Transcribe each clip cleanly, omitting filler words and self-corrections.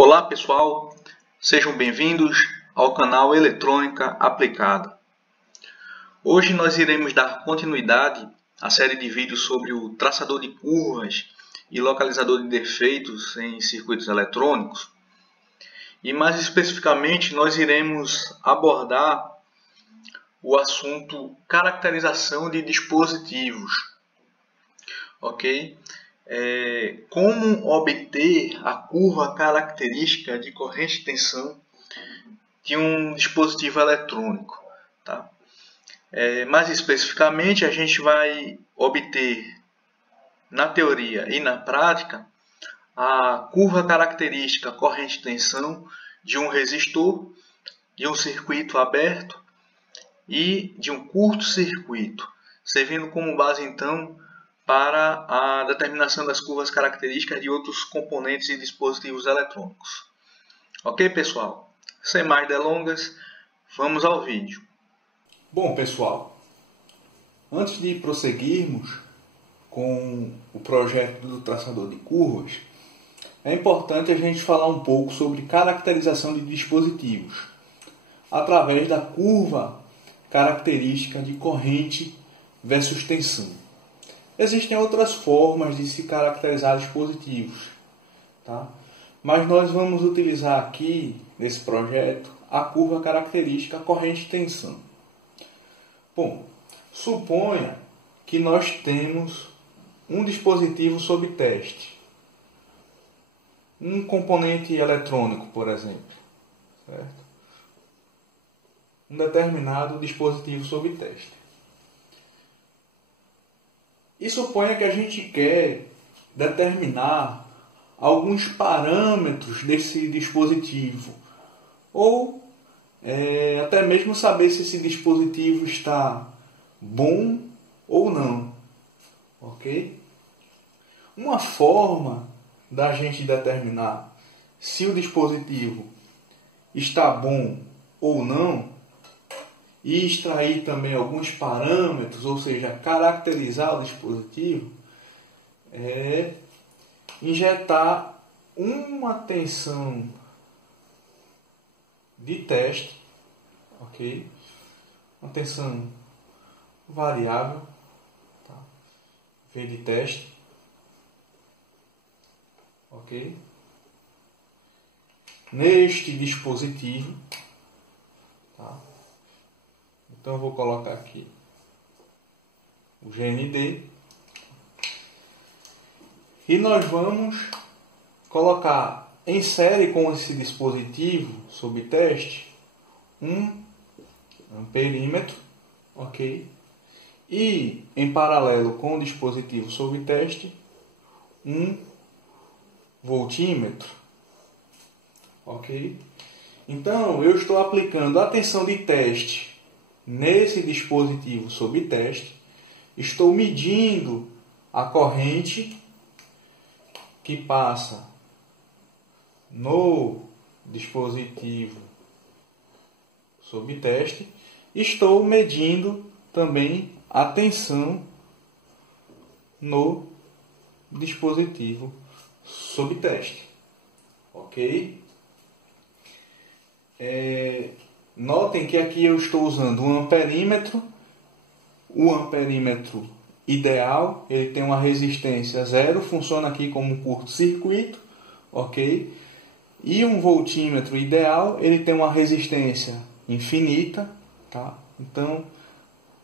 Olá pessoal, sejam bem-vindos ao canal Eletrônica Aplicada. Hoje nós iremos dar continuidade à série de vídeos sobre o traçador de curvas e localizador de defeitos em circuitos eletrônicos. E mais especificamente nós iremos abordar o assunto caracterização de dispositivos. Ok? Como obter a curva característica de corrente e tensão de um dispositivo eletrônico. Tá? Mais especificamente, a gente vai obter na teoria e na prática a curva característica corrente e tensão de um resistor, de um circuito aberto e de um curto-circuito, servindo como base então para a determinação das curvas características de outros componentes e dispositivos eletrônicos. Ok, pessoal? Sem mais delongas, vamos ao vídeo. Bom, pessoal, antes de prosseguirmos com o projeto do traçador de curvas, é importante a gente falar um pouco sobre caracterização de dispositivos através da curva característica de corrente versus tensão. Existem outras formas de se caracterizar dispositivos, tá? Mas nós vamos utilizar aqui, nesse projeto, a curva característica corrente-tensão. Bom, suponha que nós temos um dispositivo sob teste, um componente eletrônico, por exemplo, certo? Um determinado dispositivo sob teste. E suponha que a gente quer determinar alguns parâmetros desse dispositivo, ou até mesmo saber se esse dispositivo está bom ou não. Ok? Uma forma da gente determinar se o dispositivo está bom ou não e extrair também alguns parâmetros, ou seja, caracterizar o dispositivo, é injetar uma tensão de teste, ok? Uma tensão variável, tá? V de teste, ok? Neste dispositivo, tá? Então eu vou colocar aqui o GND e nós vamos colocar em série com esse dispositivo sob teste um amperímetro, ok? E em paralelo com o dispositivo sob teste um voltímetro, ok? Então eu estou aplicando a tensão de teste nesse dispositivo sob teste, estou medindo a corrente que passa no dispositivo sob teste, estou medindo também a tensão no dispositivo sob teste, ok? Notem que aqui eu estou usando um amperímetro. O amperímetro ideal, ele tem uma resistência zero, funciona aqui como um curto-circuito, ok? E um voltímetro ideal, ele tem uma resistência infinita, tá? Então,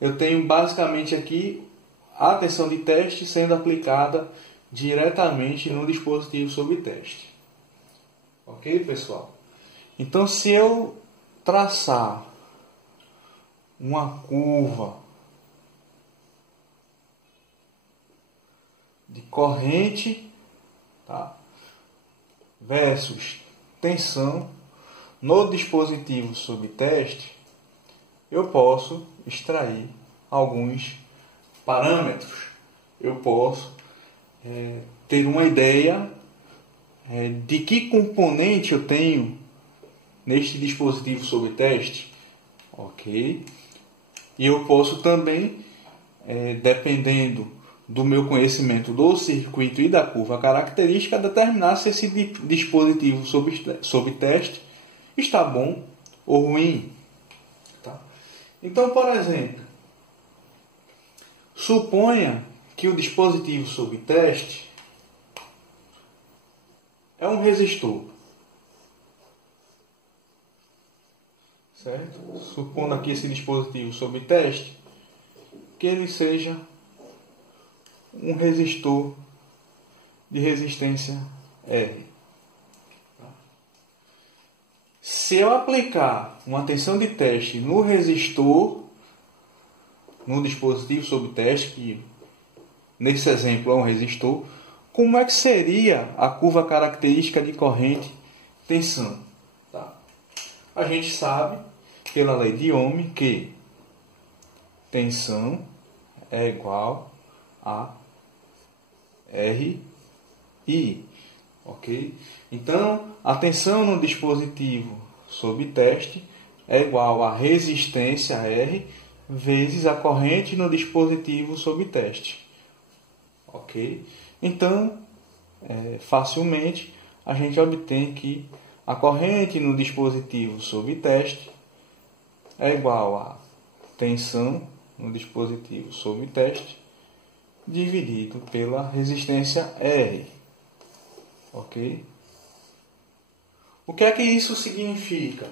eu tenho basicamente aqui a tensão de teste sendo aplicada diretamente no dispositivo sob teste. Ok, pessoal? Então, se eu traçar uma curva de corrente, tá, versus tensão no dispositivo sob teste, eu posso extrair alguns parâmetros. Eu posso ter uma ideia de que componente eu tenho neste dispositivo sob teste, ok? E eu posso também, dependendo do meu conhecimento do circuito e da curva característica, determinar se esse dispositivo sob teste está bom ou ruim. Tá? Então, por exemplo, suponha que o dispositivo sob teste é um resistor. Certo? Supondo aqui esse dispositivo sob teste, que ele seja um resistor de resistência R. Se eu aplicar uma tensão de teste no resistor, no dispositivo sob teste, que nesse exemplo é um resistor, como é que seria a curva característica de corrente tensão? Tá? A gente sabe, pela lei de Ohm, que tensão é igual a RI. Ok? Então, a tensão no dispositivo sob teste é igual a resistência R vezes a corrente no dispositivo sob teste. Ok? Então, facilmente a gente obtém que a corrente no dispositivo sob teste é igual a tensão no dispositivo sob teste dividido pela resistência R. Ok? O que é que isso significa?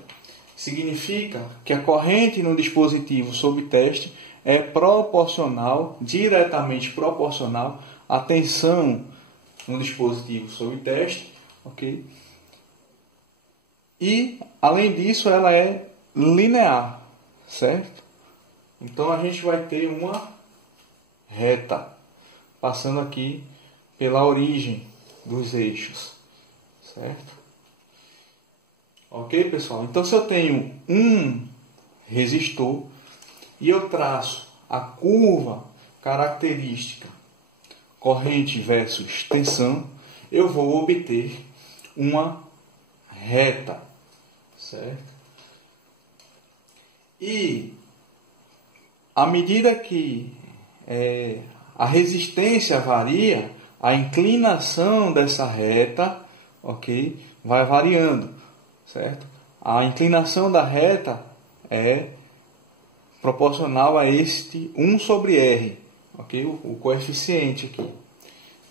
Significa que a corrente no dispositivo sob teste é proporcional, diretamente proporcional à tensão no dispositivo sob teste, ok? E, além disso, ela é linear, certo? Então, a gente vai ter uma reta passando aqui pela origem dos eixos, certo? Ok, pessoal? Então, se eu tenho um resistor e eu traço a curva característica corrente versus tensão, eu vou obter uma reta, certo? E à medida que a resistência varia, a inclinação dessa reta, ok, vai variando, certo? A inclinação da reta é proporcional a este 1 sobre R, ok? O coeficiente aqui,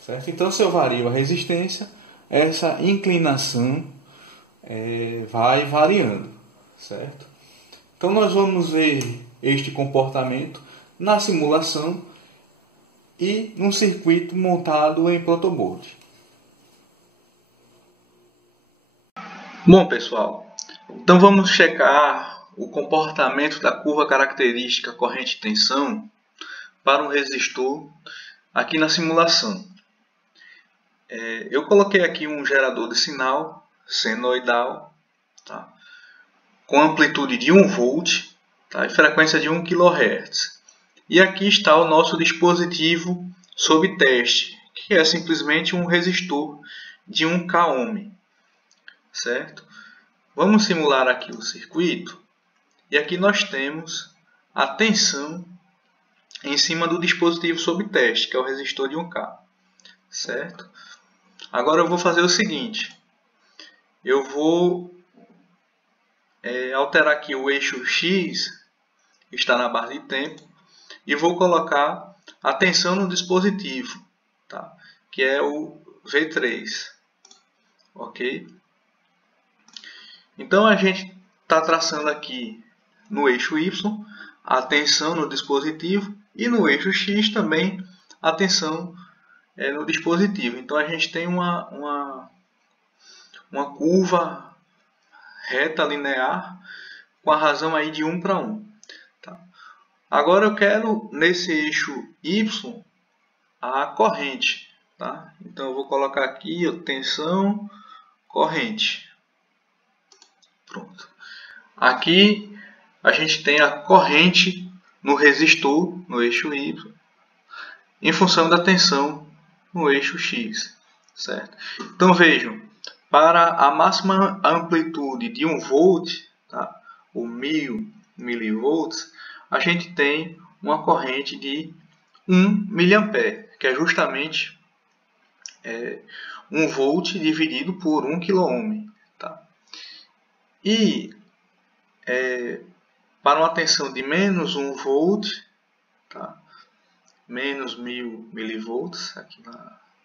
certo? Então, se eu vario a resistência, essa inclinação vai variando, certo? Então, nós vamos ver este comportamento na simulação e num circuito montado em protoboard. Bom, pessoal, então vamos checar o comportamento da curva característica corrente tensão para um resistor aqui na simulação. Eu coloquei aqui um gerador de sinal senoidal, tá, com amplitude de 1 volt, tá, e frequência de 1 kHz. E aqui está o nosso dispositivo sob teste, que é simplesmente um resistor de 1 kΩ. Certo? Vamos simular aqui o circuito. E aqui nós temos a tensão em cima do dispositivo sob teste, que é o resistor de 1K. Certo? Agora eu vou fazer o seguinte. Eu vou alterar aqui o eixo X, que está na barra de tempo, e vou colocar a tensão no dispositivo, tá? Que é o V3. Ok? Então a gente está traçando aqui no eixo Y a tensão no dispositivo e no eixo X também a tensão no dispositivo. Então a gente tem uma curva reta linear com a razão aí de 1 para 1. Tá? Agora eu quero nesse eixo Y a corrente. Tá? Então eu vou colocar aqui a tensão corrente. Pronto. Aqui a gente tem a corrente no resistor, no eixo Y, em função da tensão no eixo X. Certo? Então vejam, para a máxima amplitude de 1 volt, tá, ou 1000 mV, a gente tem uma corrente de 1 mA, que é justamente 1 volt dividido por 1 kΩ. Tá? E para uma tensão de menos 1 volt, tá? Menos 1000 milivolts, aqui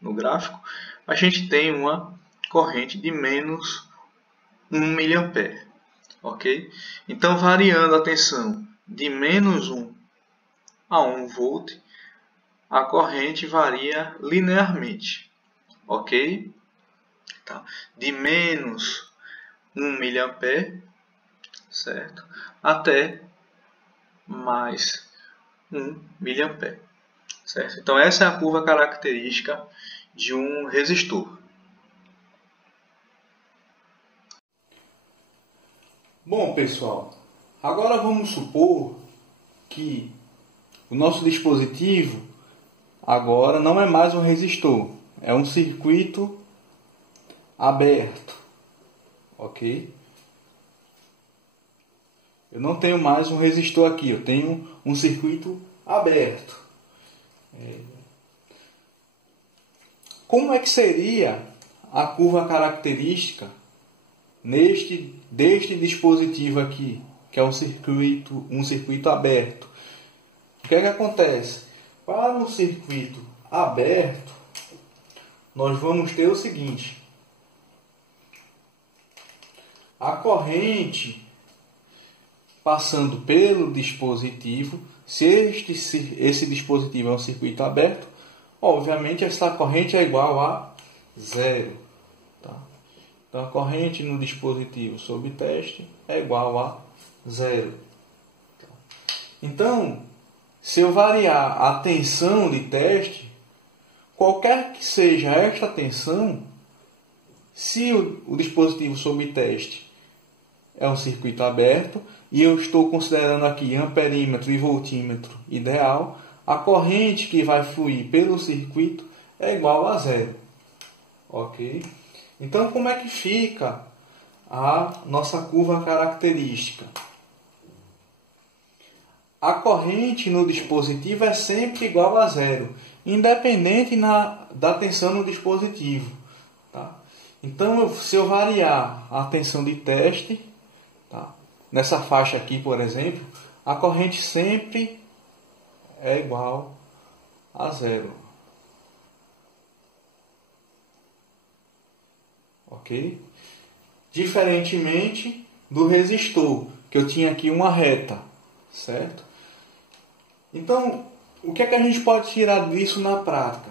no gráfico, a gente tem uma corrente de menos 1 miliampere. Ok? Então, variando a tensão de menos 1 a 1 volt, a corrente varia linearmente. Ok? Tá? De menos 1 miliampere, certo? Até mais 1 miliampere. Certo? Então, essa é a curva característica de um resistor. Bom, pessoal, agora vamos supor que o nosso dispositivo agora não é mais um resistor, é um circuito aberto, ok? Eu não tenho mais um resistor aqui, eu tenho um circuito aberto. Como é que seria a curva característica deste dispositivo aqui, que é um circuito aberto? O que é que acontece? Para um circuito aberto, nós vamos ter o seguinte: a corrente passando pelo dispositivo, se esse dispositivo é um circuito aberto, obviamente essa corrente é igual a zero. Tá? Então a corrente no dispositivo sob teste é igual a zero. Então, se eu variar a tensão de teste, qualquer que seja esta tensão, se o dispositivo sob teste é um circuito aberto e eu estou considerando aqui amperímetro e voltímetro ideal, a corrente que vai fluir pelo circuito é igual a zero. Ok? Então, como é que fica a nossa curva característica? A corrente no dispositivo é sempre igual a zero, independente da tensão no dispositivo. Tá? Então, se eu variar a tensão de teste, tá? Nessa faixa aqui, por exemplo, a corrente sempre é igual a zero. Ok? Diferentemente do resistor, que eu tinha aqui uma reta, certo? Então, o que é que a gente pode tirar disso na prática?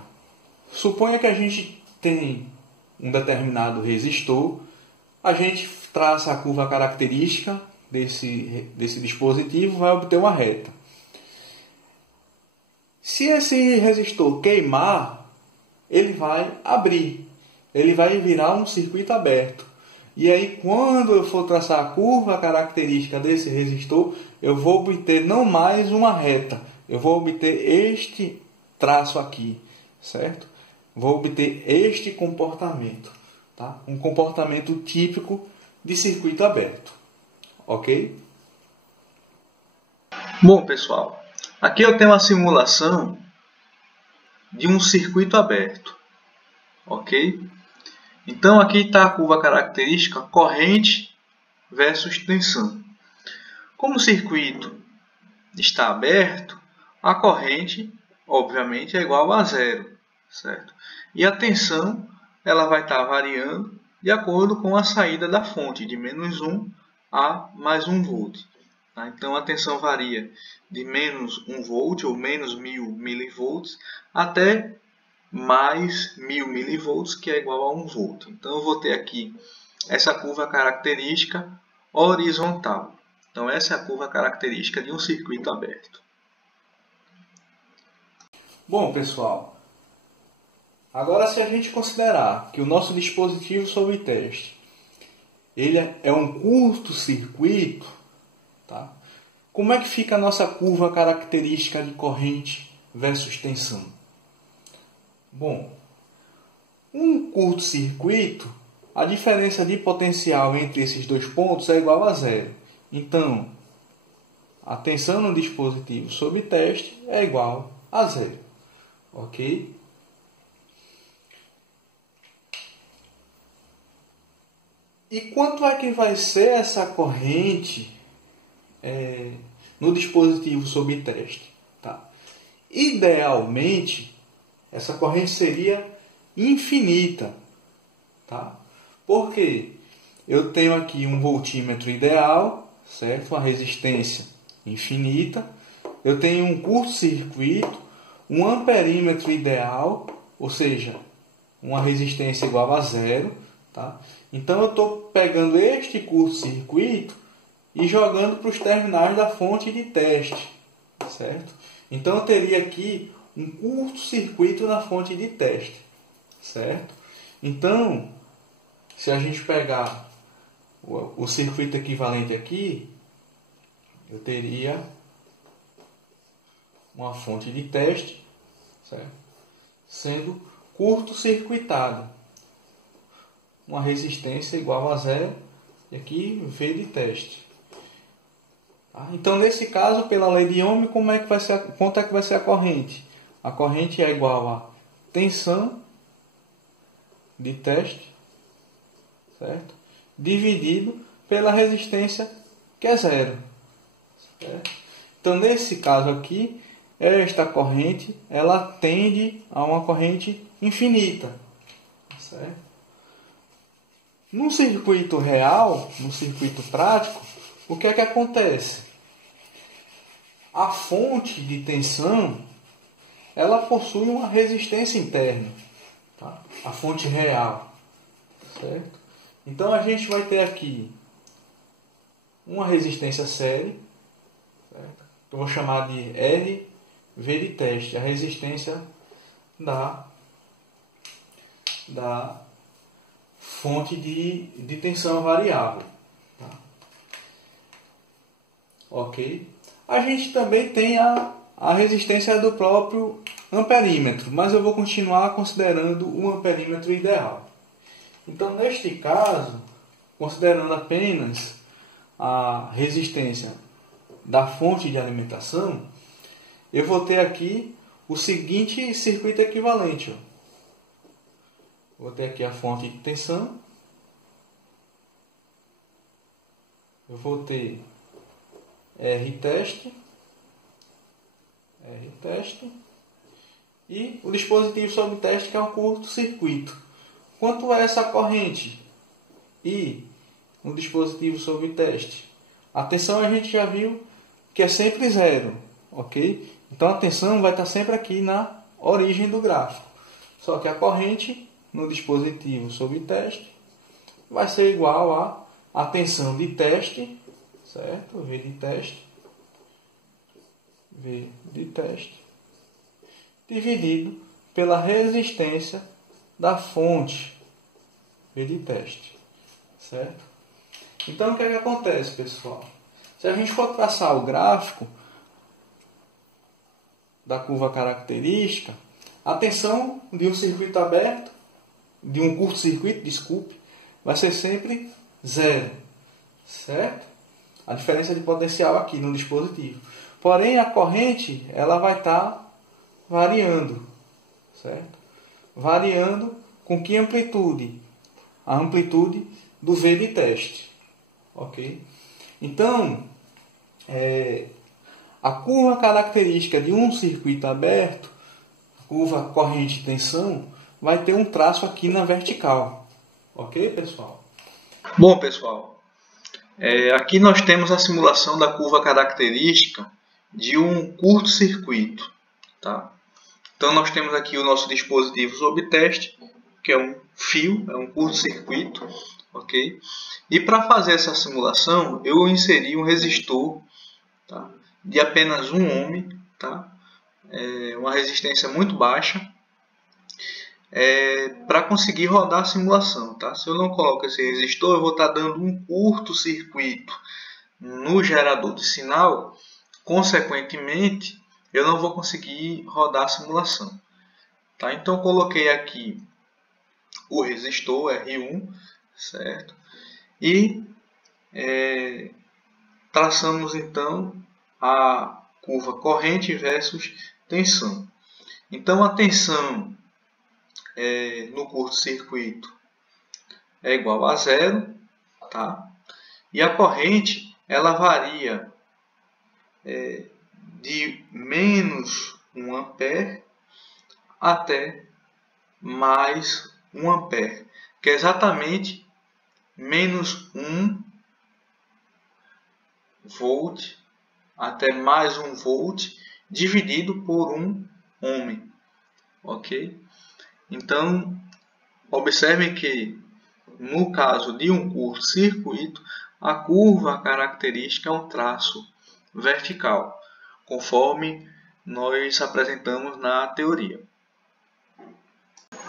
Suponha que a gente tem um determinado resistor, a gente traça a curva característica desse dispositivo, vai obter uma reta. Se esse resistor queimar, ele vai abrir, ele vai virar um circuito aberto. E aí, quando eu for traçar a curva característica desse resistor, eu vou obter não mais uma reta, eu vou obter este traço aqui, certo? Vou obter este comportamento, tá? Um comportamento típico de circuito aberto, ok? Bom, pessoal, aqui eu tenho uma simulação de um circuito aberto, ok? Então aqui está a curva característica corrente versus tensão. Como o circuito está aberto, a corrente, obviamente, é igual a zero, certo? E a tensão ela vai estar variando de acordo com a saída da fonte, de menos 1 a mais 1 volt. Tá? Então a tensão varia de menos 1 volt ou menos 1000 milivolts até mais 1000 milivolts, que é igual a 1 volt. Então eu vou ter aqui essa curva característica horizontal. Então essa é a curva característica de um circuito aberto. Bom, pessoal, agora se a gente considerar que o nosso dispositivo sob teste ele é um curto-circuito, tá? Como é que fica a nossa curva característica de corrente versus tensão? Bom, um curto-circuito, a diferença de potencial entre esses dois pontos é igual a zero. Então, a tensão no dispositivo sob teste é igual a zero. Ok? E quanto é que vai ser essa corrente no dispositivo sob teste? Tá? Idealmente, essa corrente seria infinita. Tá? Por quê? Eu tenho aqui um voltímetro ideal, certo? Uma resistência infinita. Eu tenho um curto-circuito, um amperímetro ideal, ou seja, uma resistência igual a zero. Tá? Então eu estou pegando este curto-circuito e jogando para os terminais da fonte de teste. Certo? Então eu teria aqui um curto-circuito na fonte de teste. Certo? Então, se a gente pegar o circuito equivalente aqui, eu teria uma fonte de teste, certo? Sendo curto-circuitada. Uma resistência igual a zero e aqui V de teste. Tá? Então, nesse caso, pela lei de Ohm, quanto é que vai ser a corrente? A corrente é igual a tensão de teste, certo? Dividido pela resistência, que é zero. Certo? Então, nesse caso aqui, esta corrente ela tende a uma corrente infinita. Certo? No circuito real, no circuito prático, o que é que acontece? A fonte de tensão ela possui uma resistência interna. Tá? A fonte real. Certo? Então a gente vai ter aqui uma resistência série, certo? Eu vou chamar de R V de teste, a resistência da fonte de tensão variável. Tá? Ok? A gente também tem a resistência do próprio amperímetro, mas eu vou continuar considerando o amperímetro ideal. Então, neste caso, considerando apenas a resistência da fonte de alimentação, eu vou ter aqui o seguinte circuito equivalente. Ó. Vou ter aqui a fonte de tensão. Eu vou ter R teste e o dispositivo sob teste, que é um curto-circuito. Quanto é essa corrente? E no dispositivo sob teste. A tensão a gente já viu que é sempre zero, ok? Então a tensão vai estar sempre aqui na origem do gráfico. Só que a corrente no dispositivo sob teste vai ser igual a tensão de teste, certo? V de teste, dividido pela resistência da fonte V de teste, certo? Então o que é que acontece, pessoal? Se a gente for traçar o gráfico da curva característica, a tensão de um circuito aberto, de um curto-circuito, desculpe, vai ser sempre zero, certo? A diferença de potencial aqui no dispositivo. Porém, a corrente ela vai estar variando, certo? Variando com que amplitude? A amplitude do V de teste, ok? Então, a curva característica de um circuito aberto, curva corrente-tensão, vai ter um traço aqui na vertical, ok, pessoal? Bom, pessoal, aqui nós temos a simulação da curva característica de um curto-circuito, tá? Então nós temos aqui o nosso dispositivo sob teste, que é um fio, é um curto-circuito, ok? E para fazer essa simulação, eu inseri um resistor, tá? De apenas 1 ohm, tá? Uma resistência muito baixa, para conseguir rodar a simulação, tá? Se eu não coloco esse resistor, eu vou estar dando um curto-circuito no gerador de sinal. Consequentemente, eu não vou conseguir rodar a simulação. Tá? Então, eu coloquei aqui o resistor R1, certo? E traçamos então a curva corrente versus tensão. Então, a tensão no curto-circuito é igual a zero, tá? E a corrente, ela varia de menos 1 ampere até mais 1 ampere, que é exatamente menos 1 volt até mais 1 volt dividido por 1 ohm, ok? Então, observem que no caso de um curto-circuito, a curva característica é um traço vertical, conforme nós apresentamos na teoria.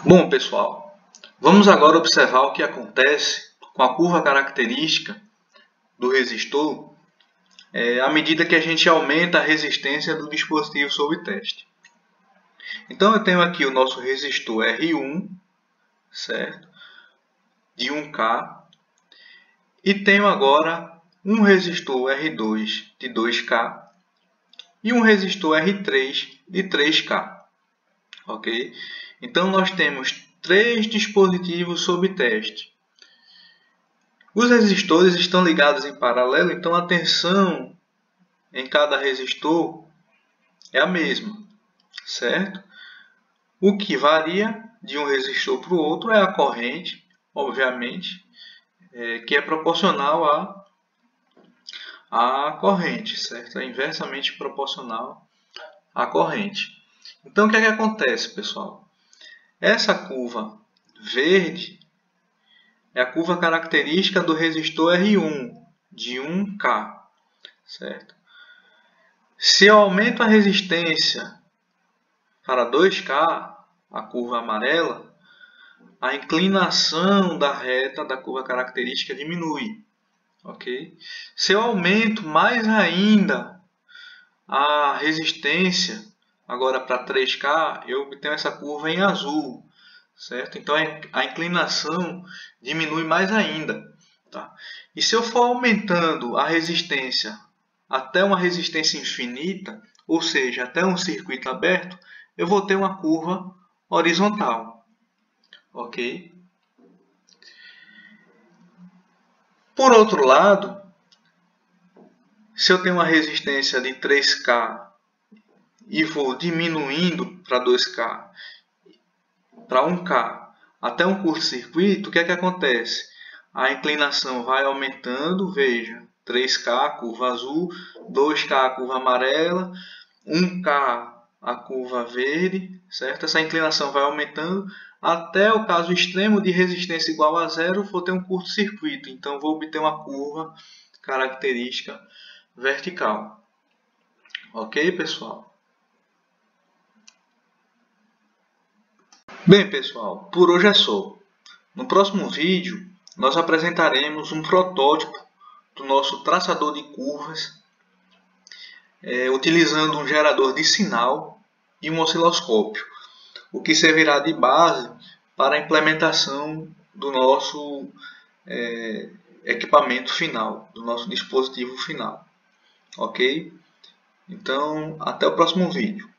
Bom, pessoal, vamos agora observar o que acontece com a curva característica do resistor à medida que a gente aumenta a resistência do dispositivo sob teste. Então, eu tenho aqui o nosso resistor R1, certo? De 1K. E tenho agora um resistor R2 de 2K e um resistor R3 de 3K. Ok? Então, nós temos 3 dispositivos sob teste. Os resistores estão ligados em paralelo, então a tensão em cada resistor é a mesma, certo? O que varia de um resistor para o outro é a corrente, obviamente, que é proporcional à corrente, certo? É inversamente proporcional à corrente. Então, o que é que acontece, pessoal? Essa curva verde é a curva característica do resistor R1 de 1K, certo? Se eu aumento a resistência para 2K, a curva amarela, a inclinação da reta da curva característica diminui, ok? Se eu aumento mais ainda a resistência, agora para 3K, eu obtenho essa curva em azul, certo? Então a inclinação diminui mais ainda, tá? E se eu for aumentando a resistência até uma resistência infinita, ou seja, até um circuito aberto, eu vou ter uma curva horizontal, ok? Por outro lado, se eu tenho uma resistência de 3K e vou diminuindo para 2K, para 1K, até um curto-circuito, o que é que acontece? A inclinação vai aumentando, veja, 3K, curva azul, 2K, curva amarela, 1K, a curva verde, certo? Essa inclinação vai aumentando até o caso extremo de resistência igual a zero, vou ter um curto-circuito. Então, vou obter uma curva característica vertical. Ok, pessoal? Bem, pessoal, por hoje é só. No próximo vídeo, nós apresentaremos um protótipo do nosso traçador de curvas utilizando um gerador de sinal e um osciloscópio, o que servirá de base para a implementação do nosso equipamento final, do nosso dispositivo final. Ok? Então, até o próximo vídeo.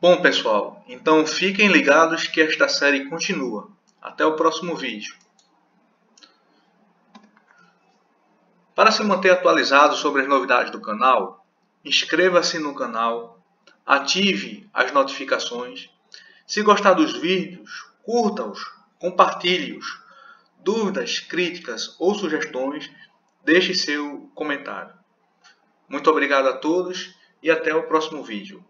Bom, pessoal, então fiquem ligados que esta série continua. Até o próximo vídeo. Para se manter atualizado sobre as novidades do canal, inscreva-se no canal, ative as notificações. Se gostar dos vídeos, curta-os, compartilhe-os. Dúvidas, críticas ou sugestões, deixe seu comentário. Muito obrigado a todos e até o próximo vídeo.